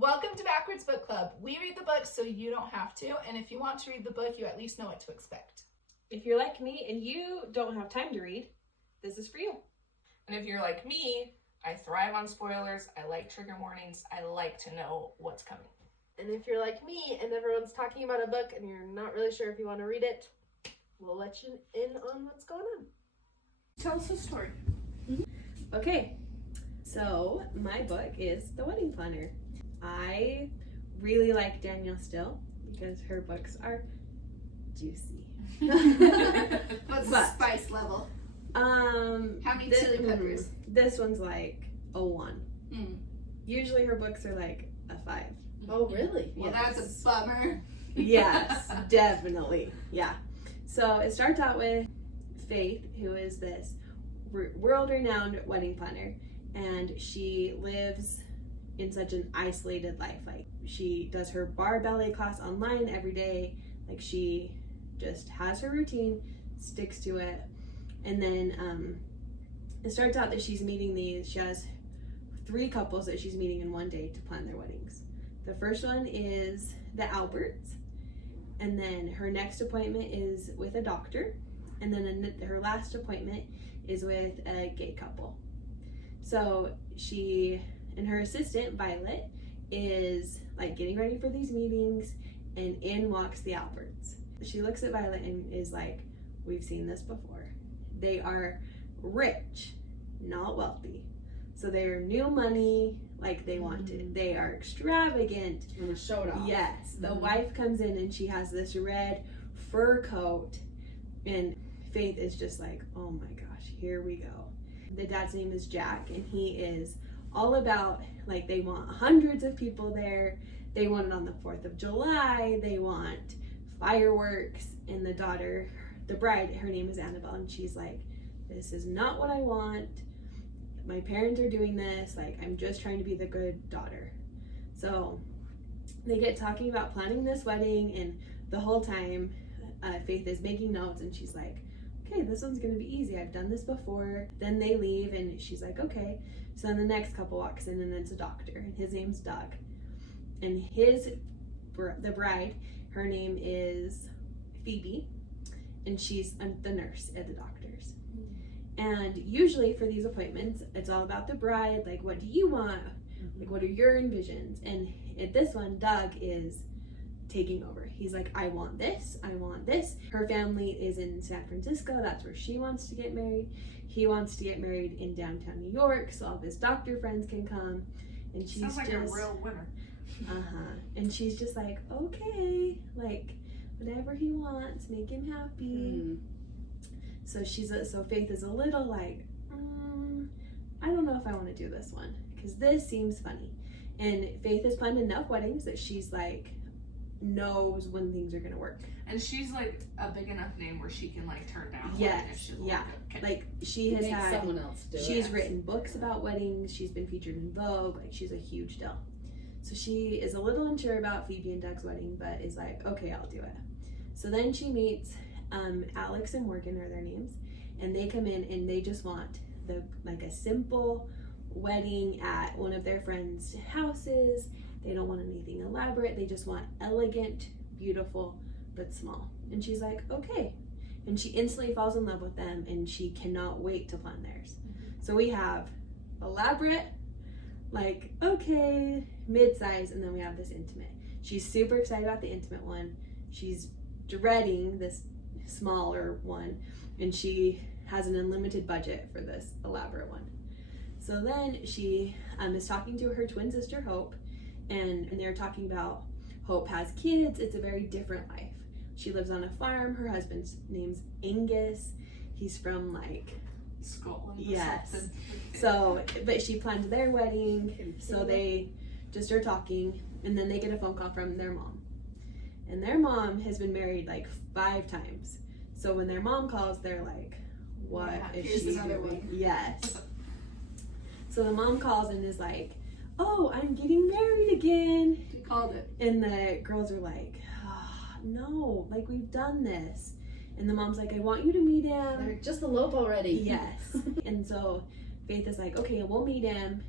Welcome to Backwards Book Club. We read the books so you don't have to, and if you want to read the book, you at least know what to expect. If you're like me and you don't have time to read, this is for you. And if you're like me, I thrive on spoilers, I like trigger warnings, I like to know what's coming. And if you're like me and everyone's talking about a book and you're not really sure if you want to read it, we'll let you in on what's going on. Tell us a story. Okay, so my book is The Wedding Planner. I really like Danielle still because her books are juicy. What's the spice level? How many chili peppers? This one's like a 1. Usually her books are like a 5. Oh, really? Well, Yes. that's a bummer. Yes, definitely. Yeah. So it starts out with Faith, who is this world-renowned wedding planner, and she lives in such an isolated life. Like, she does her bar ballet class online every day. Like, she just has her routine, sticks to it, and then it starts out that she has 3 couples that she's meeting in one day to plan their weddings. The first one is the Alberts, and then her next appointment is with a doctor, and then her last appointment is with a gay couple. So she and her assistant, Violet, is like getting ready for these meetings, and in walks the Alberts. She looks at Violet and is like, we've seen this before. They are rich, not wealthy. So they're new money, like they want it. They are extravagant. And a show it off. Yes. The wife comes in and she has this red fur coat, and Faith is just like, oh my gosh, here we go. The dad's name is Jack, and he is all about, like, they want hundreds of people there. They want it on the 4th of July. They want fireworks. And the daughter, the bride, her name is Annabelle, and she's like, this is not what I want. My parents are doing this. Like, I'm just trying to be the good daughter. So they get talking about planning this wedding, and the whole time Faith is making notes, and she's like, okay, this one's gonna be easy. I've done this before. Then they leave, and she's like, okay. So then the next couple walks in, and it's a doctor, and his name's Doug. And the bride, her name is Phoebe, and she's the nurse at the doctor's. And usually for these appointments, it's all about the bride. Like, what do you want? Like, what are your envisions? And at this one, Doug is taking over. He's like, I want this. I want this. Her family is in San Francisco. That's where she wants to get married. He wants to get married in downtown New York so all of his doctor friends can come. And she's Sounds like just a real winner. And she's just like, okay, like, whatever he wants, make him happy. So so Faith is a little like, I don't know if I want to do this one because this seems funny. And Faith has planned enough weddings that she's like, knows when things are gonna work. And she's like a big enough name where she can like turn down. Yes, yeah. Like, she has had someone else do it. She's written books about weddings. She's been featured in Vogue. Like, she's a huge deal. So she is a little unsure about Phoebe and Doug's wedding, but is like, okay, I'll do it. So then she meets Alex and Morgan are their names, and they come in and they just want a simple wedding at one of their friends' houses. They don't want anything elaborate. They just want elegant, beautiful, but small. And she's like, okay. And she instantly falls in love with them, and she cannot wait to plan theirs. So we have elaborate, like, okay, mid-size, and then we have this intimate. She's super excited about the intimate one. She's dreading this smaller one, and she has an unlimited budget for this elaborate one. So then she is talking to her twin sister, Hope, and they're talking about Hope has kids. It's a very different life. She lives on a farm. Her husband's name's Angus. He's from like Scotland. Yes. Or something. So, but she planned their wedding. So they just are talking, and then they get a phone call from their mom. And their mom has been married like 5 times. So when their mom calls, they're like, what is here's she another doing? one. Yes. So the mom calls and is like, oh, I'm getting married again. She called it. And the girls are like, no, like, we've done this. And the mom's like, I want you to meet him. They're just elope already. Yes. And so Faith is like, okay, we'll meet him.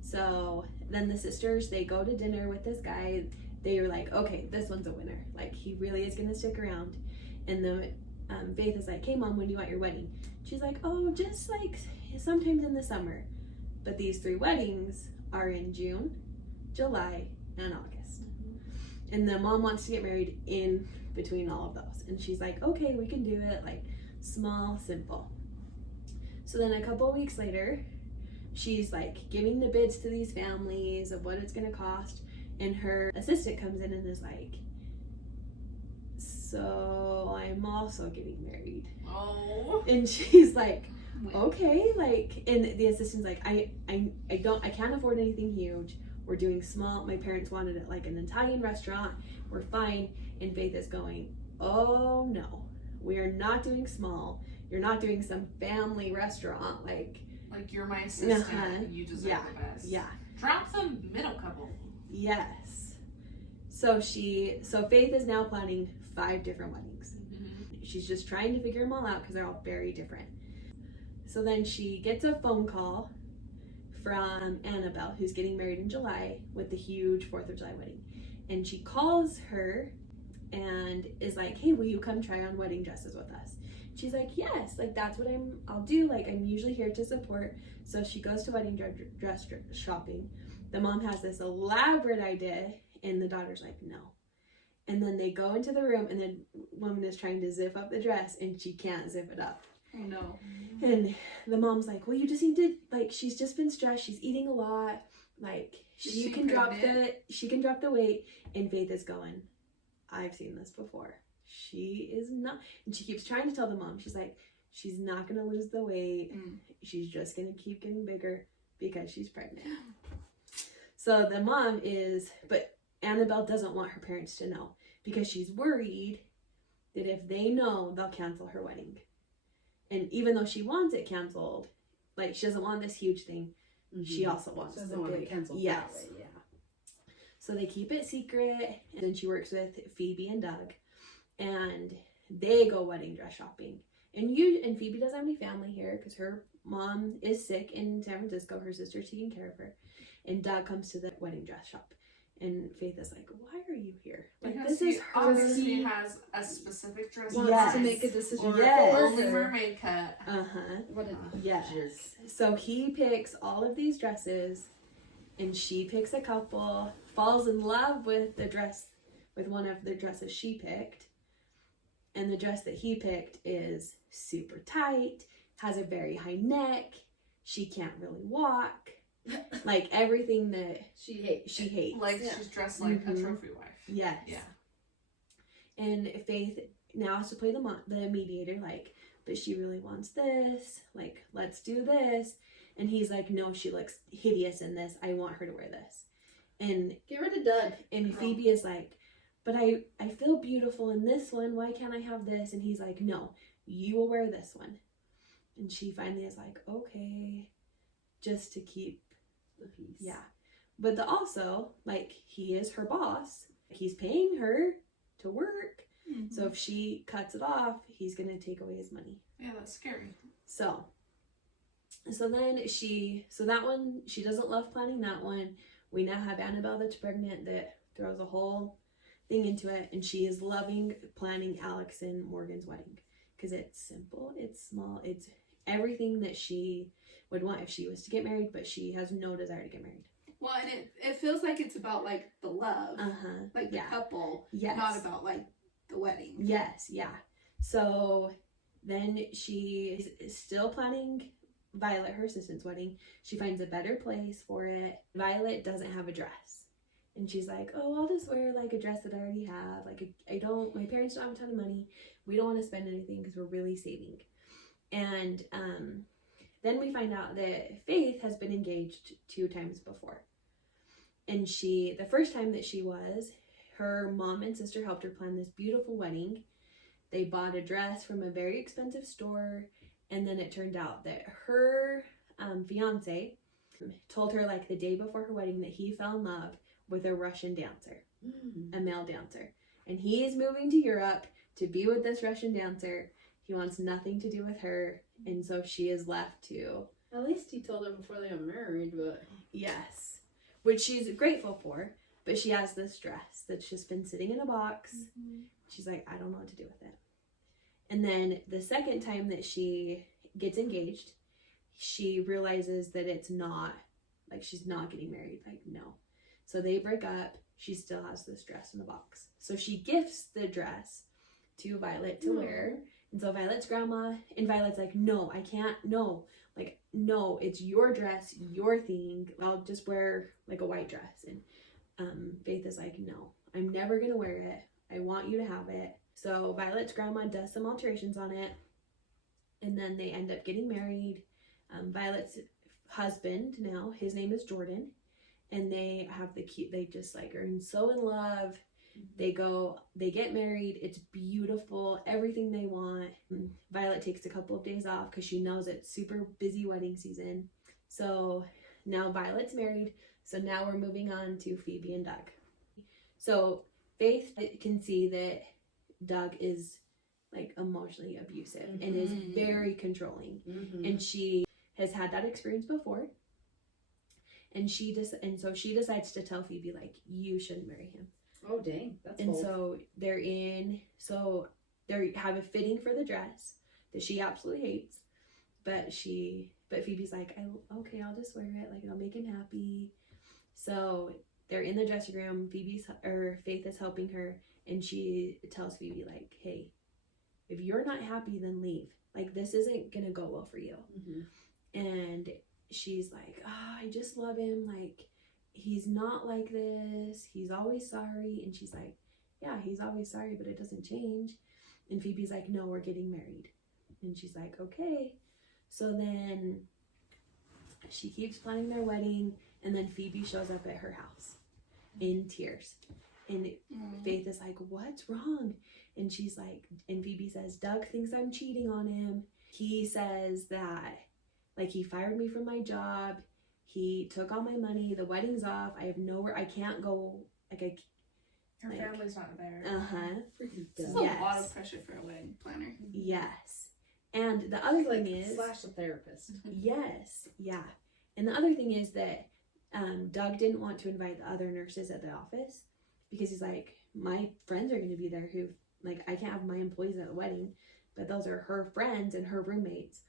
So Then the sisters, they go to dinner with this guy. They are like, okay, this one's a winner. Like, he really is gonna stick around. And the Faith is like, hey mom, when do you want your wedding? She's like, oh, just like sometimes in the summer. But these 3 weddings are in June, July, and August. And the mom wants to get married in between all of those. And she's like, okay, we can do it, like small, simple. So then a couple of weeks later, she's like giving the bids to these families of what it's gonna cost. And her assistant comes in and is like, so I'm also getting married. Oh. And she's like, okay, like, and the assistant's like, I can't afford anything huge. We're doing small. My parents wanted it like an Italian restaurant. We're fine. And Faith is going, oh no, we are not doing small. You're not doing some family restaurant. Like you're my assistant. You deserve yeah, the best. yeah. Drop the middle couple. Yes. So Faith is now planning 5 different weddings. She's just trying to figure them all out because they're all very different. So then she gets a phone call from Annabelle, who's getting married in July with the huge 4th of July wedding. And she calls her and is like, hey, will you come try on wedding dresses with us? She's like, yes, like that's what I'll do. Like, I'm usually here to support. So she goes to wedding dress shopping. The mom has this elaborate idea and the daughter's like, no. And then they go into the room and the woman is trying to zip up the dress and she can't zip it up. Oh no. And the mom's like, well, you just need to, like, she's just been stressed. She's eating a lot. Like, she can drop the weight. And Faith is going, I've seen this before. She is not. And she keeps trying to tell the mom, she's like, she's not going to lose the weight. She's just going to keep getting bigger because she's pregnant. So the mom is, but Annabelle doesn't want her parents to know because she's worried that if they know, they'll cancel her wedding. And even though she wants it canceled, like, she doesn't want this huge thing, she also wants doesn't want it canceled. Yes. That way, yeah. So they keep it secret, and then she works with Phoebe and Doug, and they go wedding dress shopping. And Phoebe doesn't have any family here because her mom is sick in San Francisco. Her sister's taking care of her, and Doug comes to the wedding dress shop. And Faith is like, why are you here? Like, because this is her. obviously has a specific dress. Yes. To make a decision. Or Yes. only mermaid cut. What a Yes. So he picks all of these dresses, and she picks a couple, falls in love with the dress, with one of the dresses she picked. And the dress that he picked is super tight, has a very high neck, she can't really walk. Like, everything that she hates. Like, Yeah. she's dressed like a trophy wife. Yes. Yeah. And Faith now has to play the mediator, like, but she really wants this. Like, let's do this. And he's like, no, she looks hideous in this. I want her to wear this. And Get rid of Doug. And Phoebe is like, but I feel beautiful in this one. Why can't I have this? And he's like, no, you will wear this one. And she finally is like, okay, just to keep The peace. yeah. But also, like, he is her boss. He's paying her to work. So if she cuts it off, he's going to take away his money. Yeah, that's scary. So then she doesn't love planning that one. We now have Annabelle that's pregnant that throws a whole thing into it. And she is loving planning Alex and Morgan's wedding because it's simple, it's small, it's everything that she would want if she was to get married, but she has no desire to get married. Well, and it feels like it's about, like, the love. Like, the Yeah. couple. Yes. Not about, like, the wedding. Yes, yeah. So then she is still planning Violet, her assistant's wedding. She finds a better place for it. Violet doesn't have a dress. And she's like, oh, I'll just wear, like, a dress that I already have. Like, my parents don't have a ton of money. We don't want to spend anything because we're really saving. And then we find out that Faith has been engaged 2 times before. And the first time that she was, her mom and sister helped her plan this beautiful wedding. They bought a dress from a very expensive store. And then it turned out that her fiance told her, like, the day before her wedding that he fell in love with a Russian dancer, a male dancer. And he's moving to Europe to be with this Russian dancer. He wants nothing to do with her. And so she is left to... At least he told her before they got married, but... Yes. which she's grateful for, but she has this dress that's just been sitting in a box. She's like, I don't know what to do with it. And then the second time that she gets engaged, she realizes that it's not, like, she's not getting married. Like, no. So they break up. She still has this dress in the box. So she gifts the dress to Violet to wear. And so Violet's grandma, and Violet's like, no, I can't, no. Like, no, it's your dress, your thing. I'll just wear, like, a white dress. And Faith is like, no, I'm never going to wear it. I want you to have it. So Violet's grandma does some alterations on it. And then they end up getting married. Violet's husband now, his name is Jordan. And they have they just like are so in love. They get married. It's beautiful. Everything they want. Violet takes a couple of days off because she knows it's super busy wedding season. So now Violet's married. So now we're moving on to Phoebe and Doug. So Faith can see that Doug is like emotionally abusive and is very controlling. And she has had that experience before. And so she decides to tell Phoebe, like, you shouldn't marry him. Oh, dang. That's And bold. so they have a fitting for the dress that she absolutely hates. But Phoebe's like, okay, I'll just wear it. Like, it'll make him happy. So they're in the dressing room. Faith is helping her. And she tells Phoebe, like, hey, if you're not happy, then leave. Like, this isn't going to go well for you. And she's like, I just love him. Like, he's not like this. He's always sorry. And she's like, yeah, he's always sorry, but it doesn't change. And Phoebe's like, no, we're getting married. And she's like, okay. So then she keeps planning their wedding. And then Phoebe shows up at her house in tears. And Faith is like, what's wrong? And she's like, and Phoebe says, Doug thinks I'm cheating on him. He says that, like, he fired me from my job. He took all my money. The wedding's off. I have nowhere. I can't go. Like, Her family's not there. Freaking This is dumb. a lot of pressure for a wedding planner. Yes. And the other thing is, slash a therapist. yes, yeah. And the other thing is that Doug didn't want to invite the other nurses at the office because he's like, my friends are going to be there who, like, I can't have my employees at the wedding, but those are her friends and her roommates.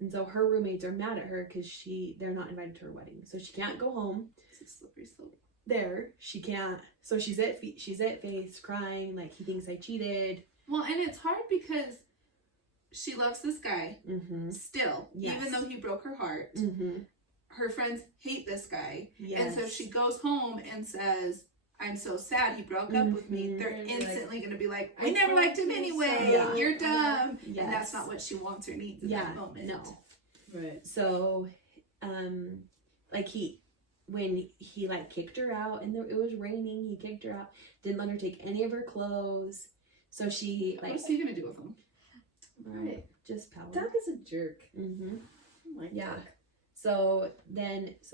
And so her roommates are mad at her because they're not invited to her wedding. So she can't go home. It's a slippery slope. There. She can't. So she's at Faith's crying, like, he thinks I cheated. Well, and it's hard because she loves this guy still, Yes. even though he broke her heart. Her friends hate this guy. Yes. And so if she goes home and says, I'm so sad he broke up with me, they're instantly going to be like, we never liked him anyway. Yeah. You're dumb. Yes. And that's not what she wants or needs in that moment. No. Right. So, like, when he like kicked her out and it was raining, he kicked her out, didn't let her take any of her clothes. So she, like, What's he going to do with them? Right. just power. Doug is a jerk. Mm-hmm. Oh my Yeah. God. So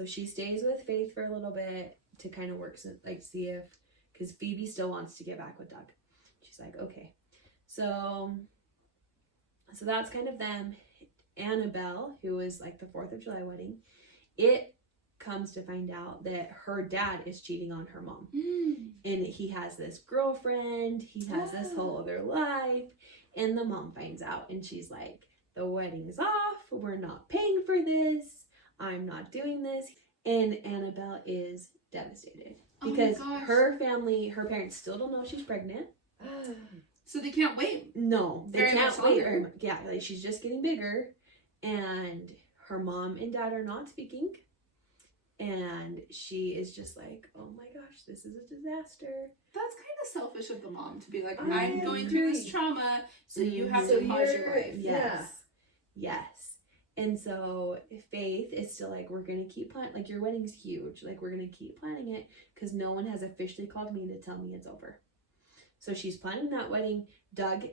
she stays with Faith for a little bit to kind of work, like, see if, because Phoebe still wants to get back with Doug. She's like, okay. So that's kind of them. Annabelle, who is like the 4th of July wedding, it comes to find out that her dad is cheating on her mom. And he has this girlfriend, he has this whole other life, and the mom finds out and she's like, the wedding's off, we're not paying for this, I'm not doing this. And Annabelle is devastated because her parents still don't know she's pregnant. So they can't wait. No, they Very can't much wait. longer. Yeah, like, she's just getting bigger, and her mom and dad are not speaking, and she is just like, oh my gosh, this is a disaster. That's kind of selfish of the mom to be like, I I'm going through this agree. trauma, so you have So to pause your you're- life. Yes. Yes. And so Faith is still like, we're going to keep planning, like, your wedding's huge. Like, we're going to keep planning it because no one has officially called me to tell me it's over. So she's planning that wedding. Doug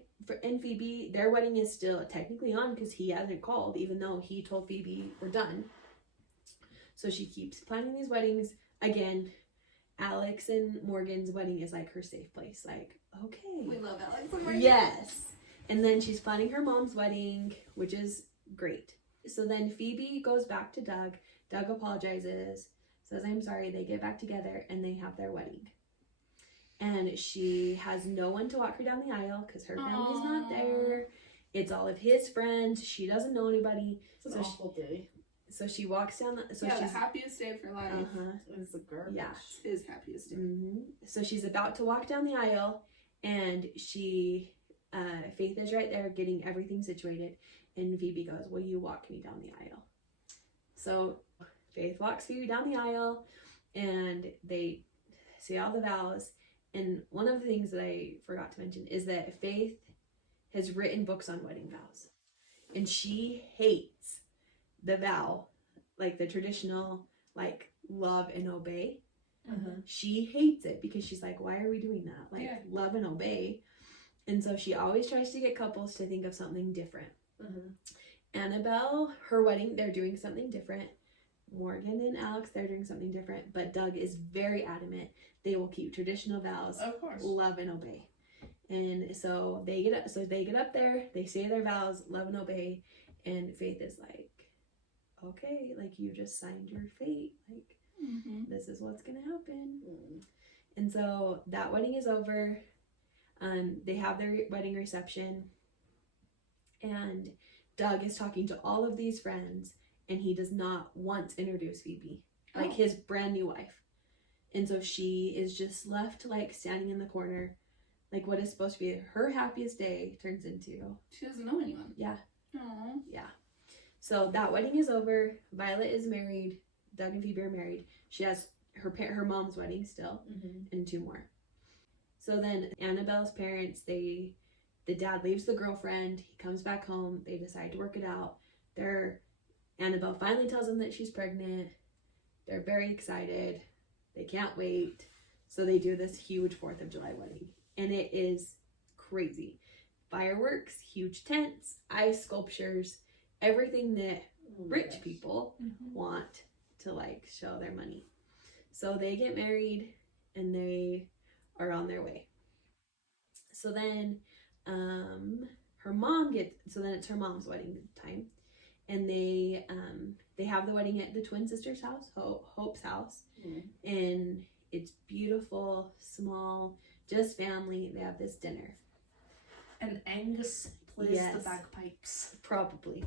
and Phoebe, their wedding is still technically on because he hasn't called, even though he told Phoebe we're done. So she keeps planning these weddings. Again, Alex and Morgan's wedding is like her safe place. Like, okay. We love Alex and Morgan. Yes. And then she's planning her mom's wedding, which is great. So then Phoebe goes back to Doug. Doug apologizes, says, I'm sorry. They get back together and they have their wedding. And she has no one to walk her down the aisle because her family's not there. It's all of his friends. She doesn't know anybody. It's an awful day. So she walks down the... So yeah, she's the happiest day of her life. It's a garbage. Yeah. His happiest day. So she's about to walk down the aisle, and she... Faith is right there getting everything situated. And Phoebe goes, will you walk me down the aisle? So Faith walks Phoebe down the aisle, and they say all the vows. And one of the things that I forgot to mention is that Faith has written books on wedding vows. And she hates the vow, like the traditional, like, love and obey. She hates it because she's like, why are we doing that? Like, love and obey. And so she always tries to get couples to think of something different. Annabelle, her wedding, they're doing something different. Morgan and Alex, they're doing something different. But Doug is very adamant. They will keep traditional vows, Of course. love and obey. And so they get up there, they say their vows, love and obey, and Faith is like, okay, like, you just signed your fate, like, this is what's gonna happen. And so that wedding is over. They have their wedding reception, and Doug is talking to all of these friends, and he does not once introduce Phoebe, like his brand new wife. And so she is just left, like, standing in the corner. Like, what is supposed to be her happiest day turns into... She doesn't know anyone. Yeah. Aww. Yeah. So that wedding is over. Violet is married. Doug and Phoebe are married. She has her mom's wedding still, and 2 more. So then Annabelle's parents, the dad leaves the girlfriend. He comes back home. They decide to work it out. Annabelle finally tells them that she's pregnant. They're very excited. They can't wait. So they do this huge 4th of July wedding. And it is crazy. Fireworks, huge tents, ice sculptures, everything that rich people want to, like, show their money. So they get married and they are on their way. So then it's her mom's wedding time. And they have the wedding at the twin sister's house, Hope's house. And it's beautiful, small, just family. They have this dinner. And Angus plays the bagpipes. Probably.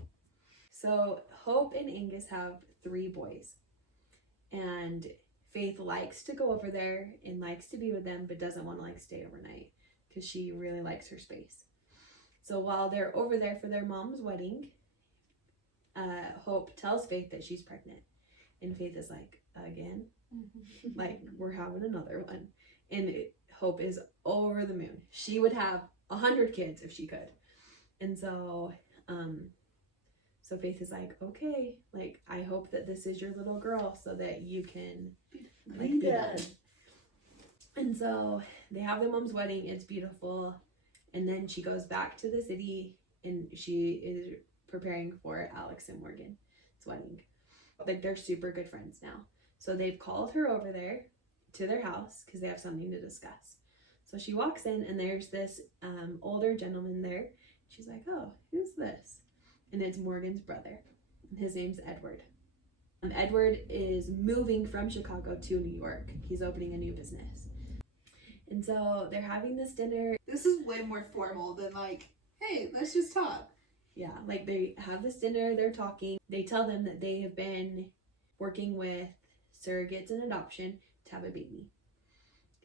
So Hope and Angus have 3 boys. And Faith likes to go over there and likes to be with them, but doesn't want to, like, stay overnight because she really likes her space. So while they're over there for their mom's wedding, Hope tells Faith that she's pregnant. And Faith is like, again? Like, we're having another one. And Hope is over the moon. She would have 100 kids if she could. And so Faith is like, okay, like, I hope that this is your little girl so that you can, like, be done. And so they have their mom's wedding. It's beautiful. And then she goes back to the city and she is preparing for Alex and Morgan's wedding. Like, they're super good friends now. So they've called her over there to their house because they have something to discuss. So she walks in and there's this older gentleman there. She's like, oh, who's this? And it's Morgan's brother. And his name's Edward. Edward is moving from Chicago to New York. He's opening a new business. And so they're having this dinner. This is way more formal than, like, hey, let's just talk. Yeah, like, they have this dinner, they're talking. They tell them that they have been working with surrogates and adoption to have a baby.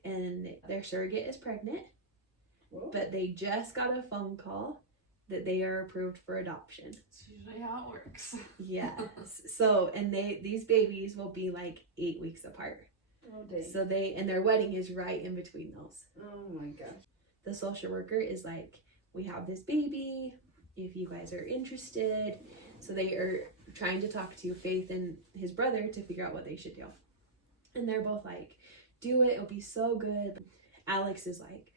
And their surrogate is pregnant. Whoa. But they just got a phone call that they are approved for adoption. That's usually how it works. Yes. So, and these babies will be like 8 weeks apart. Oh, dang. So their wedding is right in between those. Oh my gosh. The social worker is like, we have this baby, if you guys are interested. So they are trying to talk to Faith and his brother to figure out what they should do. And they're both like, do it, it'll be so good. Alex is like,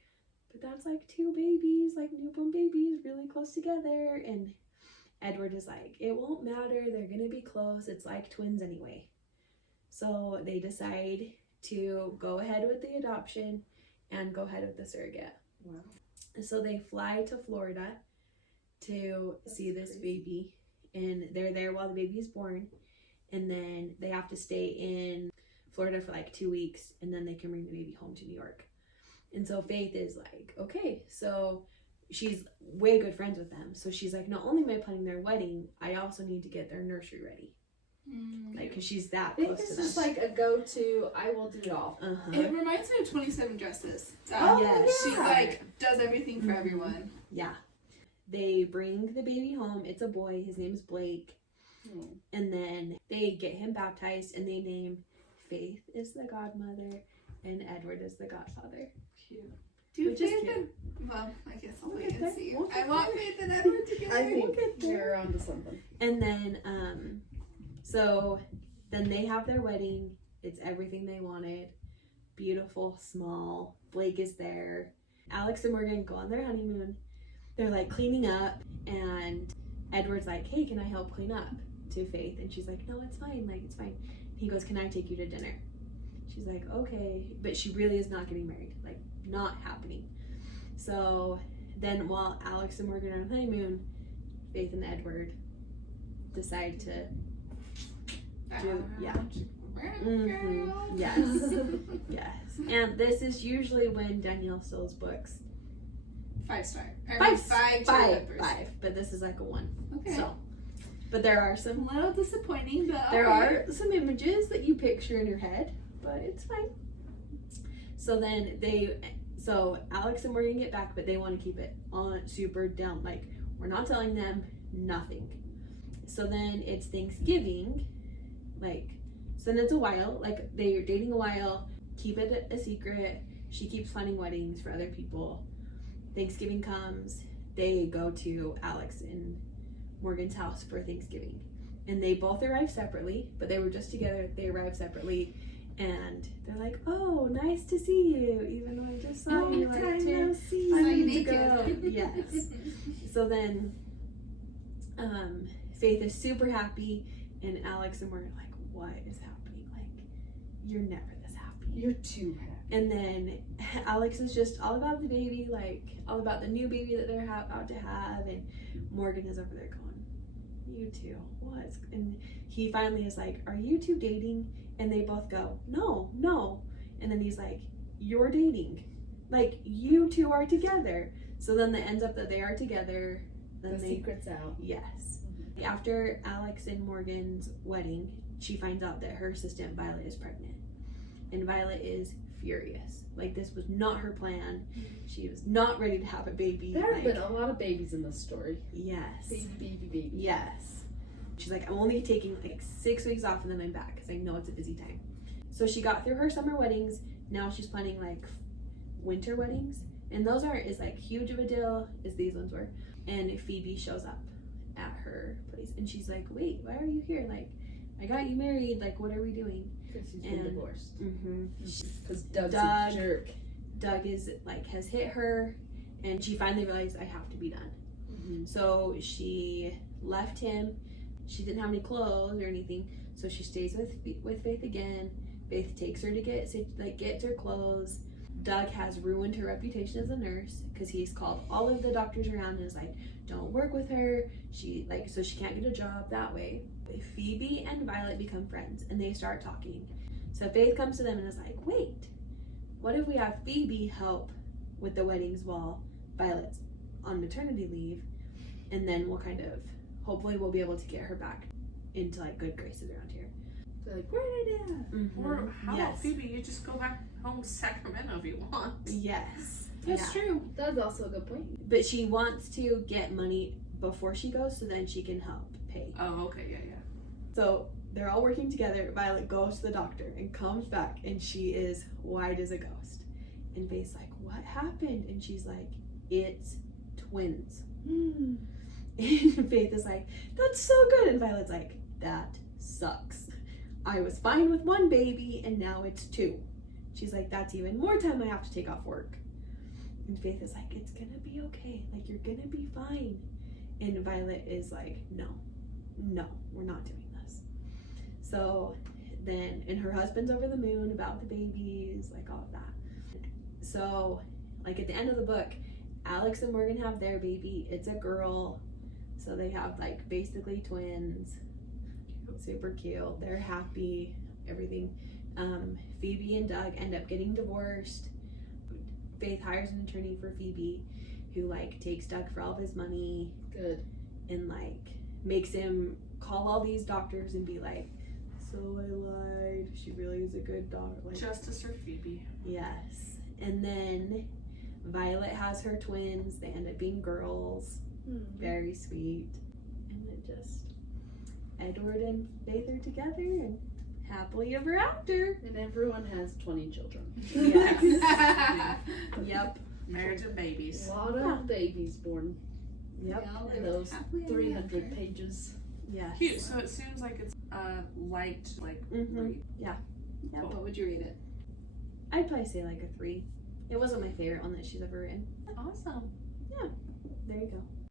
but that's like 2 babies, like newborn babies, really close together. And Edward is like, it won't matter, they're gonna be close, it's like twins anyway. So they decide to go ahead with the adoption and go ahead with the surrogate. Wow. So they fly to Florida to see this baby, and they're there while the baby is born, and then they have to stay in Florida for like 2 weeks, and then they can bring the baby home to New York. And so Faith is like, okay, so she's way good friends with them. So she's like, not only am I planning their wedding, I also need to get their nursery ready. Like, because she's that I think close to it's them. just like a go-to, I will do it all. It reminds me of 27 Dresses. Oh, yes. She like does everything for everyone. Yeah. They bring the baby home. It's a boy. His name's Blake. And then they get him baptized, and they name Faith is the godmother and Edward is the godfather. Cute. Do Which is Faith cute. and, well, I guess I'll We'll wait get and there. see. We'll I get want there. Faith and Edward together. I think get there. you're onto something. And then, so then they have their wedding. It's everything they wanted. Beautiful, small. Blake is there. Alex and Morgan go on their honeymoon. They're like cleaning up, and Edward's like, hey, can I help clean up? To Faith. And she's like, no, it's fine. Like, it's fine. He goes, can I take you to dinner? She's like, okay. But she really is not getting married. Like, not happening. So then while Alex and Morgan are on honeymoon, Faith and Edward decide to yeah. Yes. Yes. And this is usually when Danielle sells books. 5-star. Five. But this is like a 1. Okay. So, but there are some A little disappointing, but there okay. are some images that you picture in your head, but it's fine. So then so Alex and Morgan get back, but they want to keep it on super down. Like, we're not telling them nothing. So then it's Thanksgiving. Like, so then it's a while. Like, they're dating a while. Keep it a secret. She keeps planning weddings for other people. Thanksgiving comes. They go to Alex and Morgan's house for Thanksgiving. And they both arrive separately, but they were just together. They arrived separately. And they're like, oh, nice to see you, even though I just saw you like 2 seasons ago. Yes. So then Faith is super happy, and Alex and Morgan are like, what is happening? Like, you're never this happy. You're too happy. And then Alex is just all about the baby, like all about the new baby that they're about to have, and Morgan is over there going, you two, what? And he finally is like, are you two dating? And they both go, no. And then he's like, you're dating. Like, you two are together. So then it ends up that they are together. Then The secret's out. Yes. After Alex and Morgan's wedding, she finds out that her assistant Violet is pregnant. And Violet is furious. Like, this was not her plan. She was not ready to have a baby. There have like, been a lot of babies in this story. yes. Baby. Yes. She's like, I'm only taking like 6 weeks off and then I'm back because I know it's a busy time. So she got through her summer weddings. Now she's planning like winter weddings. And those aren't as like huge of a deal as these ones were. And Phoebe shows up at her place and she's like, wait, why are you here? Like, I got you married. Like, what are we doing? Because she's been divorced. Because Doug's Doug- a jerk. Doug is like, has hit her, and she finally realized, I have to be done. So she left him. She didn't have any clothes or anything, so she stays with Faith again. Faith takes her to gets her clothes. Doug has ruined her reputation as a nurse because he's called all of the doctors around and is like, don't work with her. So she can't get a job that way. Phoebe and Violet become friends and they start talking. So Faith comes to them and is like, wait, what if we have Phoebe help with the weddings while Violet's on maternity leave, and then we'll hopefully we'll be able to get her back into like good graces around here. They're like, great idea. Or how about Yes. Phoebe? You just go back home to Sacramento if you want. Yes. That's true. That's also a good point. But she wants to get money before she goes so then she can help pay. Oh, okay, yeah. So they're all working together. Violet goes to the doctor and comes back and she is white as a ghost. And Faith's like, what happened? And she's like, it's twins. And Faith is like, that's so good. And Violet's like, that sucks. I was fine with 1 baby and now it's 2. She's like, that's even more time I have to take off work. And Faith is like, it's gonna be okay. Like, you're gonna be fine. And Violet is like, no, we're not doing this. So then, and her husband's over the moon about the babies, like all of that. So, like at the end of the book, Alex and Morgan have their baby. It's a girl. So they have like basically twins. Super cute. They're happy. Everything. Phoebe and Doug end up getting divorced. Faith hires an attorney for Phoebe who like takes Doug for all of his money. Good. And like makes him call all these doctors and be like, so I lied. She really is a good doctor. Like, Justice for Phoebe. yes. And then Violet has her twins. They end up being girls. Very sweet. And it just, Edward and Faith are together and happily ever after. And everyone has 20 children. Yes. Yep. Marriage and babies. A lot of babies born. Yep. They all And live those happily ever 300 after. pages. Yes. Cute. So it seems like it's light, like read. Yeah. What would you rate it? I'd probably say like a 3. It wasn't my favorite one that she's ever written. Awesome. There you go.